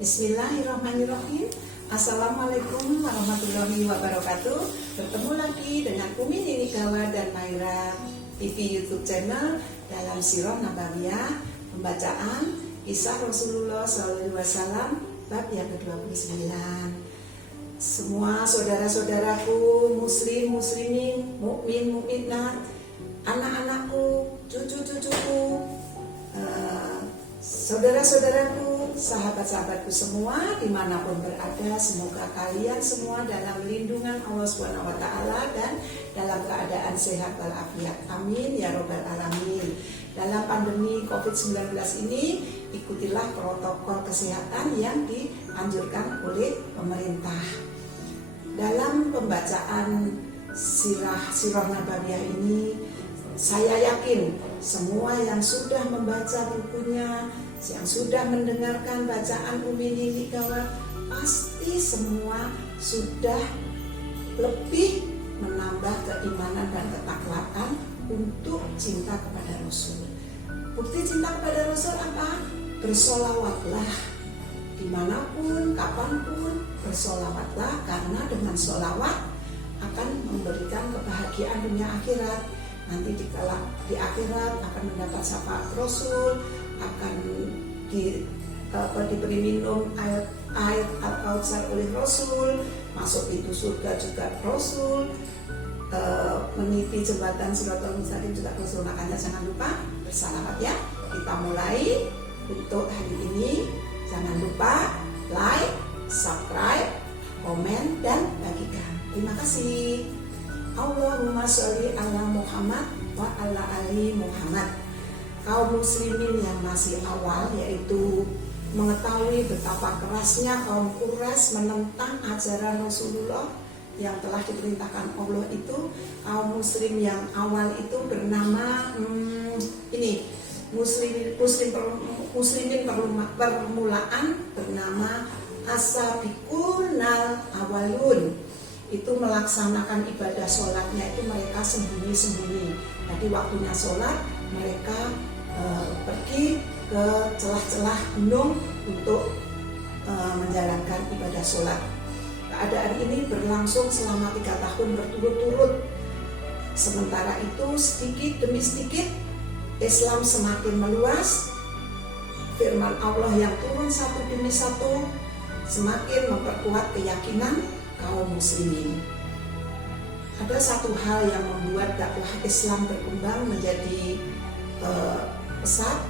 Bismillahirrahmanirrahim. Assalamualaikum warahmatullahi wabarakatuh. Bertemu lagi dengan Umi Nini Gawa dan Maira TV YouTube channel dalam Sirah Nabawiyah, pembacaan kisah Rasulullah SAW bab yang ke-29. Semua saudara-saudaraku, muslim, muslimin, mukmin, mukminat, anak-anakku, cucu-cucuku, saudara-saudaraku, sahabat-sahabatku semua dimanapun berada, semoga kalian semua dalam lindungan Allah SWT dan dalam keadaan sehat walafiat. Amin ya robbal alamin. Dalam pandemi COVID-19 ini, ikutilah protokol kesehatan yang dianjurkan oleh pemerintah. Dalam pembacaan Sirah Nabawiyah ini, saya yakin semua yang sudah membaca bukunya, yang sudah mendengarkan bacaan Umi Nini Gawa, pasti semua sudah lebih menambah keimanan dan ketakwaan untuk cinta kepada Rasul. Bukti cinta kepada Rasul apa? Bersolawatlah. Dimanapun, kapanpun, bersolawatlah, karena dengan solawat akan memberikan kebahagiaan dunia akhirat. Nanti di akhirat akan mendapat syafaat Rasul, akan diberi minum air Al-Kautsar oleh Rasul, masuk pintu surga juga Rasul, meniti jembatan Shiratal Mustaqim juga Rasul. Makanya jangan lupa bersalawat ya. Kita mulai untuk hari ini. Jangan lupa like, subscribe, komen, dan bagikan. Terima kasih. Allahumma sholli ala Muhammad wa ala ali Muhammad. Kaum muslimin yang masih awal, yaitu mengetahui betapa kerasnya kaum Quraisy menentang ajaran Rasulullah yang telah diperintahkan Allah itu, kaum muslim yang awal itu bernama muslimin permulaan bernama As-Sabiqunal Awalun. Itu melaksanakan ibadah sholatnya itu mereka sembunyi-sembunyi. Jadi waktunya sholat mereka pergi ke celah-celah gunung untuk menjalankan ibadah sholat. Keadaan ini berlangsung selama 3 tahun berturut-turut. Sementara itu sedikit demi sedikit Islam semakin meluas. Firman Allah yang turun satu demi satu semakin memperkuat keyakinan kaum muslimin. Ada satu hal yang membuat dakwah Islam berkembang menjadi pesat,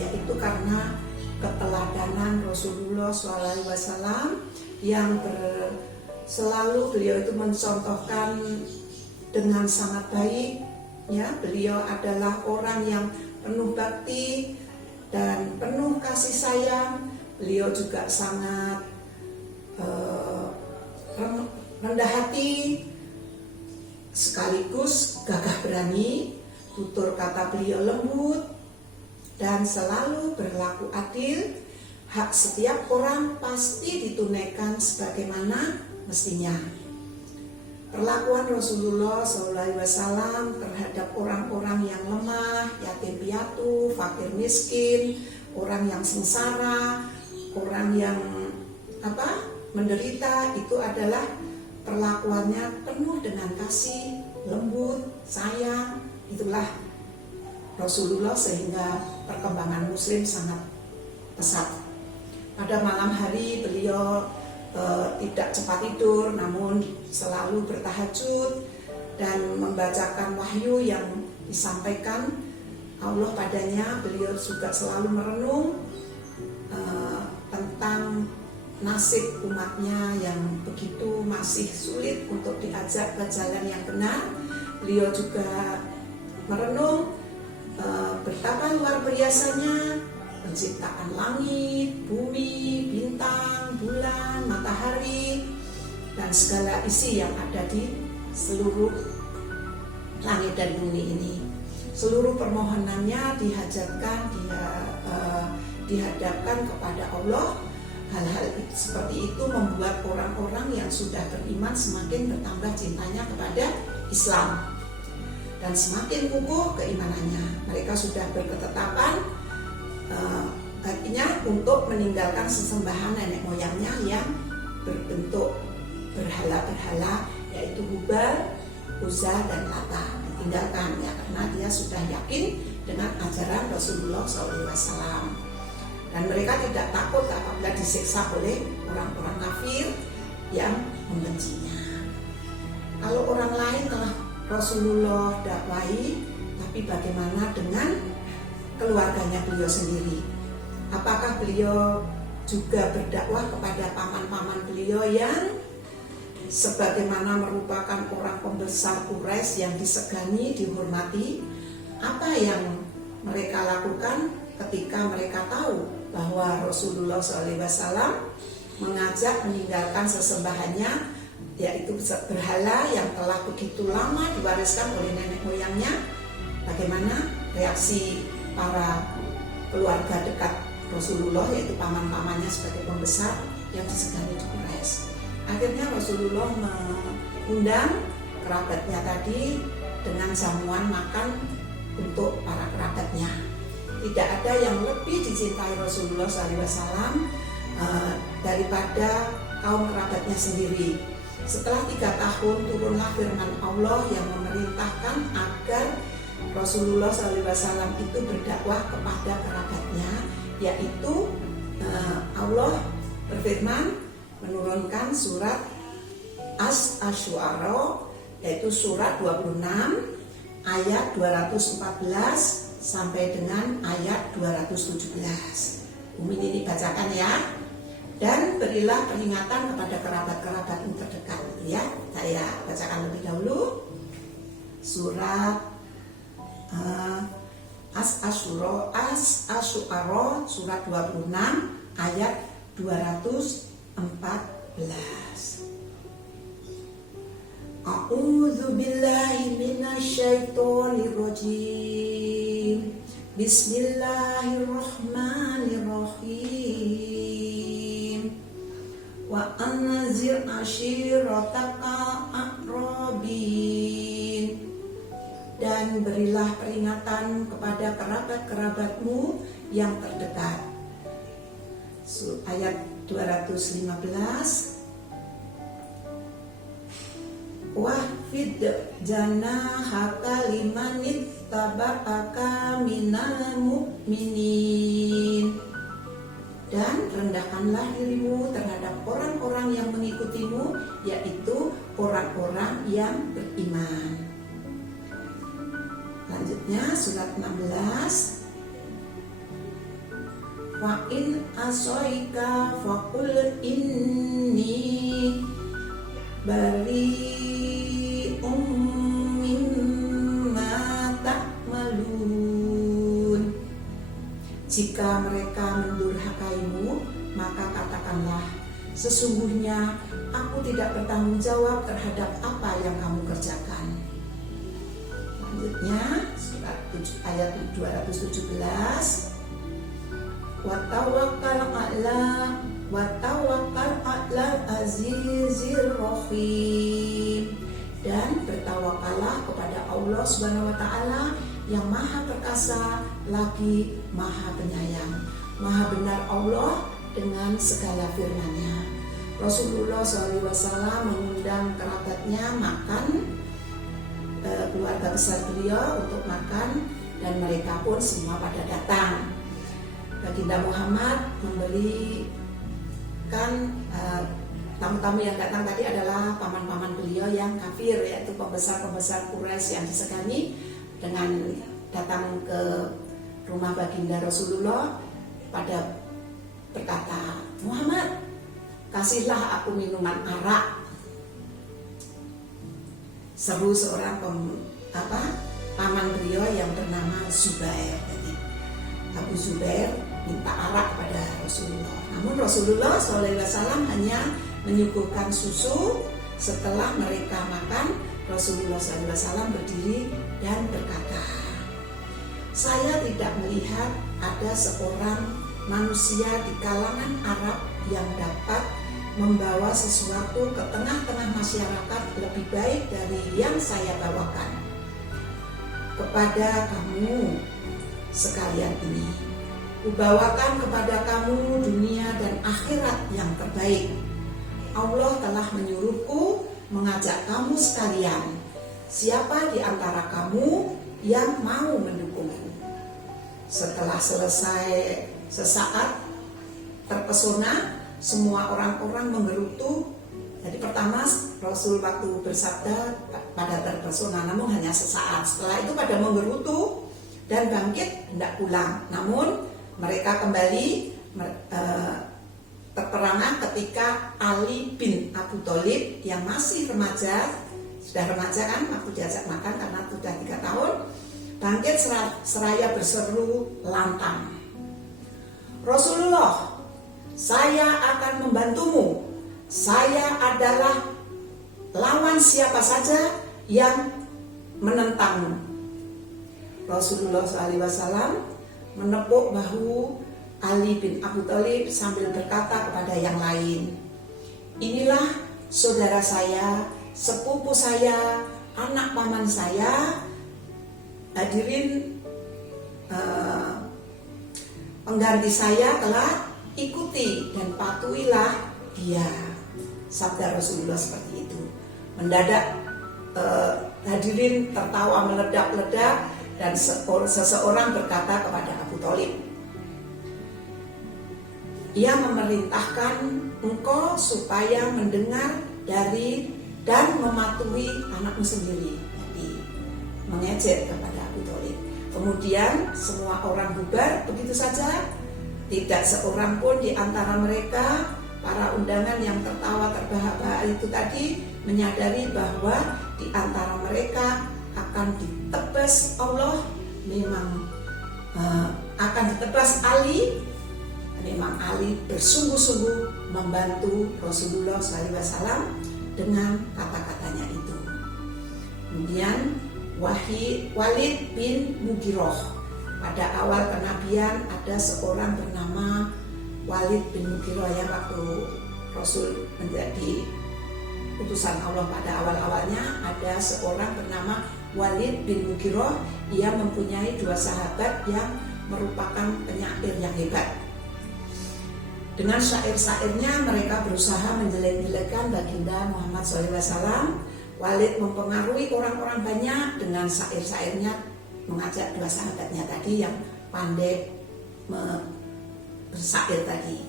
yaitu karena keteladanan Rasulullah SAW yang selalu beliau itu mencontohkan dengan sangat baik. Ya, beliau adalah orang yang penuh bakti dan penuh kasih sayang. Beliau juga sangat rendah hati, sekaligus gagah berani. Tutur kata beliau lembut dan selalu berlaku adil. Hak setiap orang pasti ditunaikan sebagaimana mestinya. Perlakuan Rasulullah SAW terhadap orang-orang yang lemah, yatim piatu, fakir miskin, orang yang sengsara, orang yang menderita, itu adalah perlakuannya penuh dengan kasih, lembut, sayang. Itulah Rasulullah, sehingga perkembangan muslim sangat pesat. Pada malam hari beliau tidak cepat tidur, namun selalu bertahajud dan membacakan wahyu yang disampaikan Allah padanya. Beliau juga selalu merenung tentang nasib umatnya yang begitu masih sulit untuk diajak ke jalan yang benar. Beliau juga merenung betapa luar biasanya penciptaan langit, bumi, bintang, bulan, matahari, dan segala isi yang ada di seluruh langit dan bumi ini. Seluruh permohonannya dihadapkan kepada Allah. Hal-hal seperti itu membuat orang-orang yang sudah beriman semakin bertambah cintanya kepada Islam dan semakin kukuh keimanannya. Mereka sudah berketetapan artinya untuk meninggalkan sesembahan nenek moyangnya yang berbentuk berhala-berhala, yaitu Hubal, Uzza, dan Lata. Ditinggalkan ya, karena dia sudah yakin dengan ajaran Rasulullah SAW. Dan mereka tidak takut apabila disiksa oleh orang-orang kafir yang membencinya. Kalau orang lain telah Rasulullah dakwahi, tapi bagaimana dengan keluarganya beliau sendiri? Apakah beliau juga berdakwah kepada paman-paman beliau yang sebagaimana merupakan orang pembesar Quraisy yang disegani, dihormati? Apa yang mereka lakukan ketika mereka tahu bahwa Rasulullah SAW mengajak meninggalkan sesembahannya, yaitu berhala yang telah begitu lama diwariskan oleh nenek moyangnya? Bagaimana reaksi para keluarga dekat Rasulullah, yaitu paman-pamannya sebagai pembesar yang disegani di Quraisy? Akhirnya Rasulullah mengundang kerabatnya tadi dengan jamuan makan untuk para kerabatnya. Tidak ada yang lebih dicintai Rasulullah SAW daripada kaum kerabatnya sendiri. Setelah 3 tahun turunlah firman Allah yang memerintahkan agar Rasulullah SAW itu berdakwah kepada kerabatnya, yaitu Allah berfirman menurunkan surat Asy-Syu'ara, yaitu surat 26 ayat 214 sampai dengan ayat 217. Umi ini bacakan ya. Dan berilah peringatan kepada kerabat-kerabatmu terdekat, ya. Saya bacakan lebih dahulu surat Asy-Syu'ara surat 26 ayat 214. A'udzu billahi minasyaitonir rajim. Bismillahirrahmanirrahim. Wa anzir ashiratakal aqrabin. Dan berilah peringatan kepada kerabat-kerabatmu yang terdekat. Ayat 215. Wahfid janahaka limanit taba'aka minal mu'minin. Dan rendahkanlah dirimu terhadap orang-orang yang mengikutimu, yaitu orang-orang yang beriman. Lanjutnya surat 16. Wa in asoika faqul inni bari'um mimma ta'malun. Jika mereka mendurhakaimu, maka katakanlah, sesungguhnya aku tidak bertanggung jawab terhadap apa yang kamu kerjakan. Lanjutnya surat ayat 217. Wa tawakkal 'alal azizir rahim. Dan bertawakallah kepada Allah Subhanahu wa taala yang Maha Perkasa lagi Maha Penyayang. Maha benar Allah dengan segala firman-Nya. Rasulullah SAW mengundang kerabatnya makan, keluarga besar beliau untuk makan, dan mereka pun semua pada datang. Baginda Muhammad memberikan tamu-tamu yang datang tadi adalah paman-paman beliau yang kafir, yaitu pembesar-pembesar Quraisy yang disegani, dengan datang ke rumah baginda Rasulullah pada berkata, Muhammad, kasihlah aku minuman arak. Seru seorang paman beliau yang bernama Zubair. Jadi Abu Zubair minta arak kepada Rasulullah. Namun Rasulullah SAW hanya menyuguhkan susu. Setelah mereka makan, Rasulullah SAW berdiri dan berkata, saya tidak melihat ada seorang manusia di kalangan Arab yang dapat membawa sesuatu ke tengah-tengah masyarakat lebih baik dari yang saya bawakan kepada kamu sekalian ini. Kubawakan kepada kamu dunia dan akhirat yang terbaik. Allah telah menyuruhku mengajak kamu sekalian. Siapa di antara kamu yang mau mendukungku? Setelah selesai sesaat terpesona, semua orang-orang menggerutu. Jadi pertama Rasul waktu bersabda pada terpesona, namun hanya sesaat. Setelah itu pada menggerutu dan bangkit hendak pulang. Namun mereka kembali terperangah ketika Ali bin Abi Thalib yang masih remaja, sudah remaja kan waktu diajak makan karena sudah 3 tahun, bangkit seraya berseru lantang, Rasulullah, saya akan membantumu. Saya adalah lawan siapa saja yang menentangmu. Rasulullah SAW menepuk bahu Ali bin Abi Thalib sambil berkata kepada yang lain, inilah saudara saya, sepupu saya, anak paman saya. Hadirin pengganti saya telah ikuti dan patuhilah dia. Sabda Rasulullah seperti itu. Mendadak hadirin tertawa meledak-ledak dan seseorang berkata kepada Abu Thalib, ia memerintahkan engkau supaya mendengar dari dan mematuhi anakmu sendiri. Jadi mengejek kepada Abu Thalib. Kemudian semua orang bubar begitu saja. Tidak seorang pun di antara mereka, para undangan yang tertawa terbahak-bahak itu tadi, menyadari bahwa di antara mereka akan ditebas Allah, memang akan ditebas Ali. Memang Ali bersungguh-sungguh membantu Rasulullah SAW dengan kata-katanya itu. Kemudian Walid bin Mughirah. Pada awal kenabian ada seorang bernama Walid bin Mughirah yang waktu Rasul menjadi utusan Allah pada awal-awalnya, ada seorang bernama Walid bin Mughirah. Ia mempunyai 2 sahabat yang merupakan penyair yang hebat. Dengan syair-syairnya mereka berusaha menjelek-jelekkan baginda Muhammad SAW. Walid mempengaruhi orang-orang banyak dengan syair-syairnya, mengajak 2 sahabatnya tadi yang pandai bersyair tadi.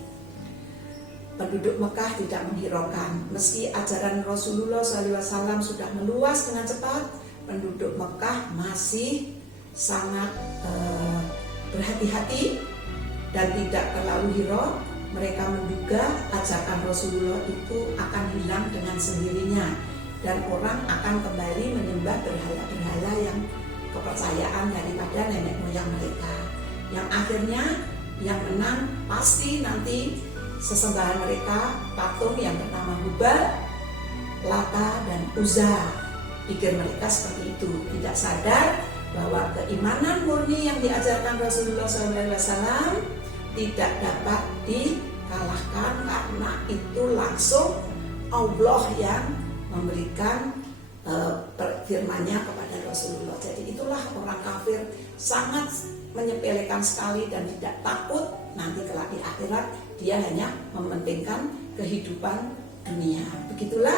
Penduduk Mekah tidak menghiraukan. Meski ajaran Rasulullah SAW sudah meluas dengan cepat, penduduk Mekah masih sangat berhati-hati dan tidak terlalu hirau. Mereka menduga ajakan Rasulullah itu akan hilang dengan sendirinya dan orang akan kembali menyembah berhala-berhala yang kepercayaan daripada nenek moyang mereka. Yang akhirnya yang menang pasti nanti sesembahan mereka, patung yang bernama Hubal, Lata dan Uzza. Pikir mereka seperti itu, tidak sadar bahwa keimanan murni yang diajarkan Rasulullah SAW tidak dapat dikalahkan karena itu langsung Allah yang memberikan firman-Nya kepada Rasulullah. Jadi itulah orang kafir sangat menyepelekan sekali dan tidak takut nanti kelak di akhirat, dia hanya mementingkan kehidupan dunia. Begitulah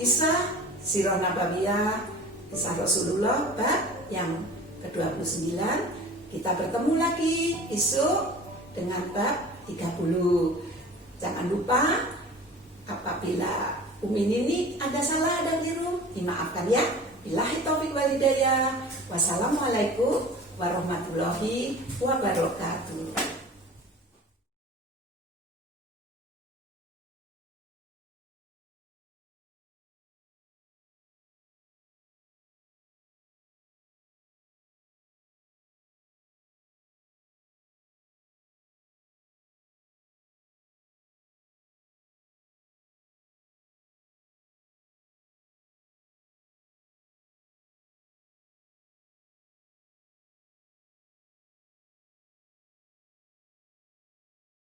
kisah Sirah Nabawiyah, kisah Rasulullah bab yang ke-29. Kita bertemu lagi esok dengan bab 30. Jangan lupa apabila Umin ini ada salah, ada keliru, dimaafkan ya. Billahi taufiq wal hidayah. Wassalamualaikum warahmatullahi wabarakatuh.